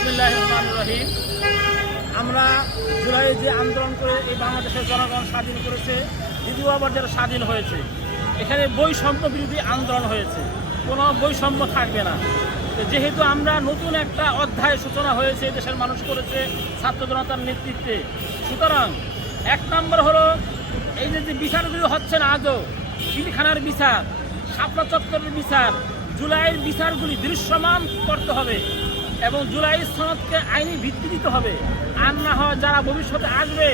বিসমিল্লাহ রহমান রহিম আমরা জুলাই যে আন্দোলন করে এই বাংলাদেশের জনগণ স্বাধীন করেছে দ্বিতীয়বার যারা স্বাধীন হয়েছে, এখানে বৈষম্য বিরোধী আন্দোলন হয়েছে। কোনো বৈষম্য থাকবে না। যেহেতু আমরা নতুন একটা অধ্যায় সূচনা হয়েছে, দেশের মানুষ করেছে ছাত্র জনতার নেতৃত্বে। সুতরাং এক নম্বর হলো, এই যে যে বিচারগুলো হচ্ছে না আজও পিলখানার বিচার শাপলা চত্বরের বিচার, জুলাইয়ের বিচারগুলি দৃশ্যমান করতে হবে। এবং জুলাই সনদকে আইনি ভিত্তি দিতে হবে। আর না হয় যারা ভবিষ্যতে আসবে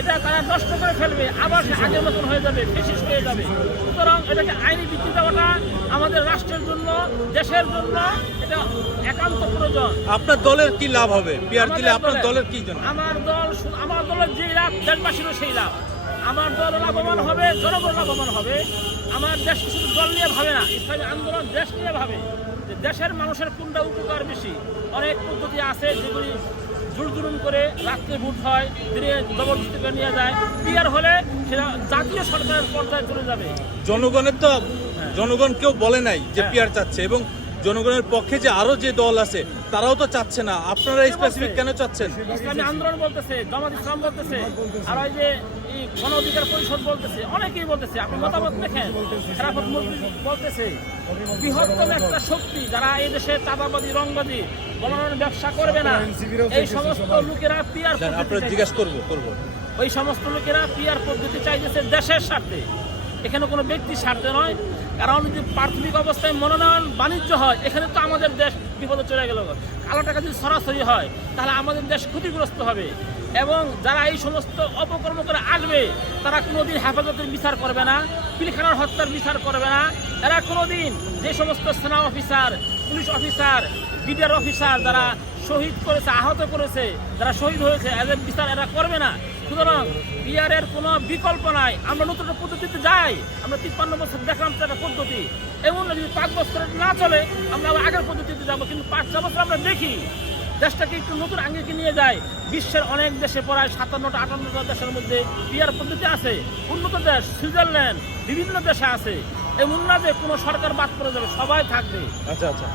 এটা তারা নষ্ট করে ফেলবে আবার সে আগের মতন হয়ে যাবে ফেসিস হয়ে যাবে। সুতরাং এটাকে আইনি ভিত্তি দেওয়াটা আমাদের রাষ্ট্রের জন্য দেশের জন্য এটা একান্ত প্রয়োজন। আপনার দলের কি লাভ হবে? পিয়ার দিলে আপনার দলের কি জন্য? আমার দল আমার দলের যে লাভ দেশবাসীরও সেই লাভ। আমার দল লাভবান হবে জনগণ লাভবান হবে। আমার দেশ শুধু দল নিয়ে ভাবে না ইসলামী আন্দোলন দেশ নিয়ে ভাবে। যে দেশের মানুষের কোনটা উপকার বেশি? অনেক পদ্ধতি আছে যেগুলি জুলুম করে রাত্রে ভোট হয় দিনে জবরদস্তি করে নিয়ে যায়। ক্লিয়ার হলে সেটা জাতীয় সরকারের পর্যায়ে চলে যাবে। জনগণের তো জনগণ কেউ বলে নাই যে হ্যাঁ। পিয়ার চাচ্ছে এবং জনগণের পক্ষে যে আরও যে দল আছে তারাও তো চাচ্ছে না। আপনারা স্পেসিফিক কেন চাচ্ছেন? ইসলামী আন্দোলন বলতেছে জামাত ইসলাম বলতেছে আর ওই যে এই গণ অধিকার পরিষদ বলতেছে অনেকেই বলতেছে। আপনি মতামত দেখেন মজলিস বলতেছে বৃহত্তম একটা শক্তি যারা এই দেশে চাঁদাবাদী রংবাদী গণনের ব্যবসা করবে না এই সমস্ত লোকেরা পিয়ার আপনারা জিজ্ঞাসা করব করব। ওই সমস্ত লোকেরা পিয়ার পদ্ধতি চাইতেছে দেশের স্বার্থে। এখানে কোনো ব্যক্তির স্বার্থে নয় কারণ যদি প্রাথমিক অবস্থায় মনোনয়ন বাণিজ্য হয়, এখানে তো আমাদের দেশ বিপদে চলে গেল। কালো টাকা যদি সরাসরি হয়, তাহলে আমাদের দেশ ক্ষতিগ্রস্ত হবে। এবং যারা এই সমস্ত অপকর্ম করে আসবে, তারা কোনোদিন হেফাজতের বিচার করবে না, পিলখানার হত্যার বিচার করবে না। এরা কোনোদিন যে সমস্ত সেনা officer, police officer, BDR officer যারা শহীদ করেছে, আহত করেছে, যারা শহীদ হয়েছে, এদের বিচার এরা করবে না। সুতরাং বিআরের কোনো বিকল্প নাই। আমরা নতুন পদ্ধতিতে যাই। আমরা তিপ্পান্ন বছর দেখলাম একটা পদ্ধতি। এমন যদি পাঁচ বছর না চলে, আমরা আগের পদ্ধতিতে যাব। কিন্তু পাঁচ ছ বছর আমরা দেখি, দেশটাকে একটু নতুন আঙ্গিকে নিয়ে যায়। বিশ্বের অনেক দেশে প্রায় সাতান্নটা, আটান্নটা দেশের মধ্যে বিয়ার পদ্ধতি আছে। উন্নত দেশ, সুইজারল্যান্ড, বিভিন্ন দেশে আছে। এমন না যে কোনো সরকার বাদ করে যাবে, সবাই থাকবে। আচ্ছা আচ্ছা।